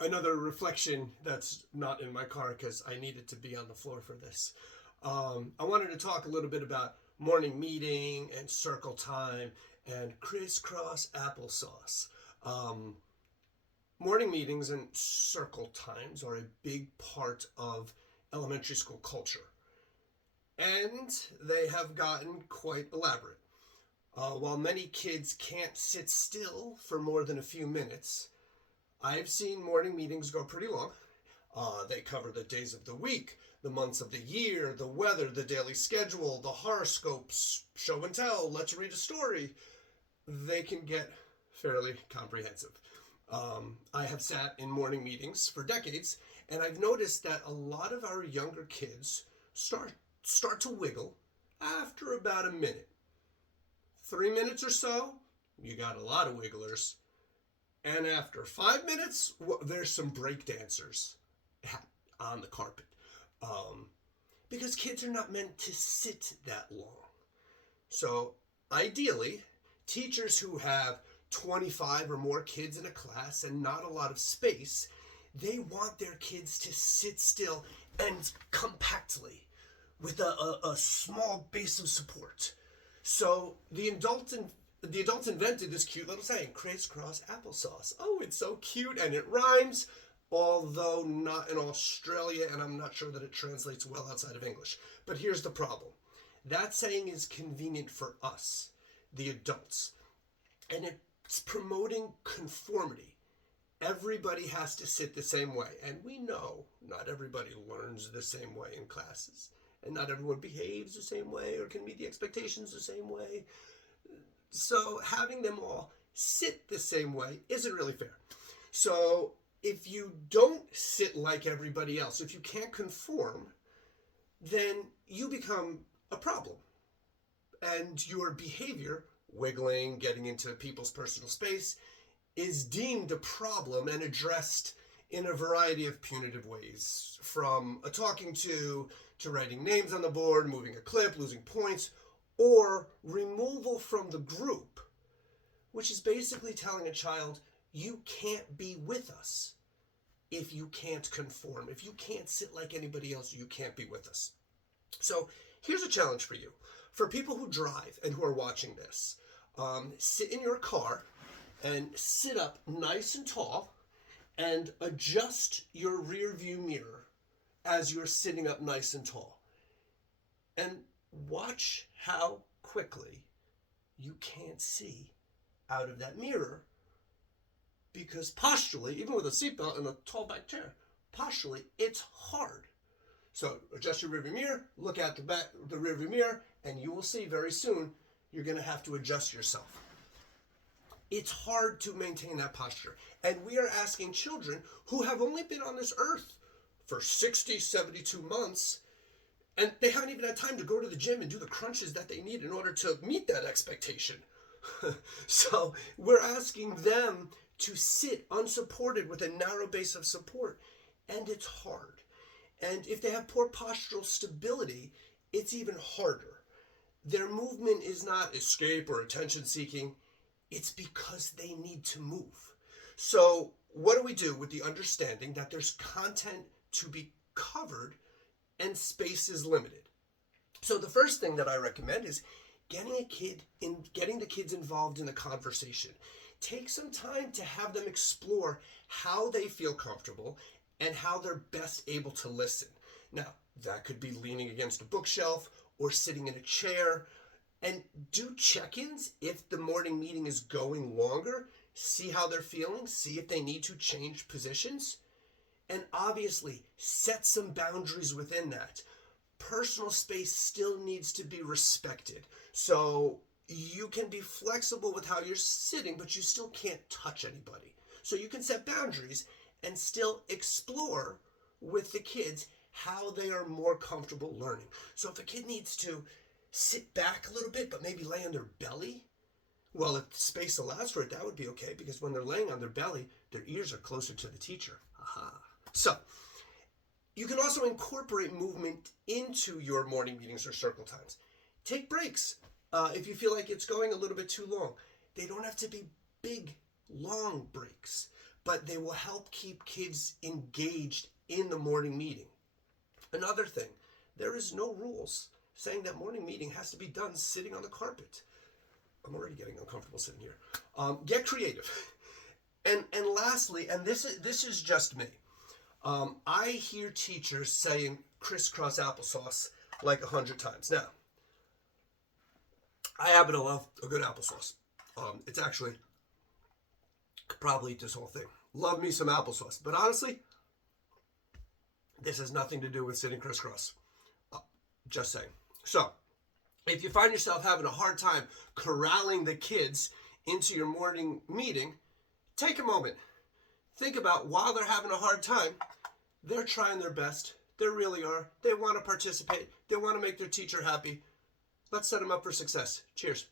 Another reflection that's not in my car because I needed to be on the floor for this. I wanted to talk a little bit about morning meeting and circle time and crisscross applesauce. Um, Morning meetings and circle times are a big part of elementary school culture, and they have gotten quite elaborate. While many kids can't sit still for more than a few minutes, I've seen morning meetings go pretty long. They cover the days of the week, the months of the year, the weather, the daily schedule, the horoscopes, show and tell, let's read a story. They can get fairly comprehensive. I have sat in morning meetings for decades, and I've noticed that a lot of our younger kids start to wiggle after about a minute. 3 minutes or so, you got a lot of wigglers. And after 5 minutes, well, there's some break dancers on the carpet. Um, because kids are not meant to sit that long. So, ideally, teachers who have 25 or more kids in a class and not a lot of space, they want their kids to sit still and compactly with a small base of support. So the adults invented this cute little saying, crisscross applesauce. Oh, it's so cute and it rhymes, although not in Australia, and I'm not sure that it translates well outside of English. But here's the problem. That saying is convenient for us, the adults, and it's promoting conformity. Everybody has to sit the same way, and we know not everybody learns the same way in classes, and not everyone behaves the same way or can meet the expectations the same way. So having them all sit the same way isn't really fair. So if you don't sit like everybody else, if you can't conform, then you become a problem. And your behavior, wiggling, getting into people's personal space, is deemed a problem and addressed in a variety of punitive ways, from a talking to writing names on the board, moving a clip, losing points, or removal from the group, which is basically telling a child, you can't be with us if you can't conform. If you can't sit like anybody else, you can't be with us. So here's a challenge for you. For people who drive and who are watching this, sit in your car and sit up nice and tall and adjust your rear view mirror as you're sitting up nice and tall. And watch how quickly you can't see out of that mirror, because posturally, even with a seatbelt and a tall back chair, posturally it's hard. So adjust your rearview mirror, look at the rearview mirror, and you will see very soon you're going to have to adjust yourself. It's hard to maintain that posture. And we are asking children who have only been on this earth for 60, 72 months, and they haven't even had time to go to the gym and do the crunches that they need in order to meet that expectation. So we're asking them to sit unsupported with a narrow base of support, and it's hard. And if they have poor postural stability, it's even harder. Their movement is not escape or attention seeking. It's because they need to move. So what do we do with the understanding that there's content to be covered and space is limited? So the first thing that I recommend is getting the kids involved in the conversation. Take some time to have them explore how they feel comfortable and how they're best able to listen. Now, that could be leaning against a bookshelf or sitting in a chair. And do check-ins if the morning meeting is going longer. See how they're feeling. See if they need to change positions. And obviously, set some boundaries within that. Personal space still needs to be respected. So you can be flexible with how you're sitting, but you still can't touch anybody. So you can set boundaries and still explore with the kids how they are more comfortable learning. So if a kid needs to sit back a little bit, but maybe lay on their belly, well, if space allows for it, that would be okay, because when they're laying on their belly, their ears are closer to the teacher. Aha. So you can also incorporate movement into your morning meetings or circle times. Take breaks if you feel like it's going a little bit too long. They don't have to be big, long breaks, but they will help keep kids engaged in the morning meeting. Another thing, there is no rules saying that morning meeting has to be done sitting on the carpet. I'm already getting uncomfortable sitting here. Get creative. And lastly, and this is just me, I hear teachers saying crisscross applesauce like 100 times. Now, I happen to love a good applesauce. It's actually, could probably eat this whole thing. Love me some applesauce. But honestly, this has nothing to do with sitting crisscross. Just saying. So, if you find yourself having a hard time corralling the kids into your morning meeting, take a moment. Think about while they're having a hard time, they're trying their best. They really are. They want to participate. They want to make their teacher happy. Let's set them up for success. Cheers.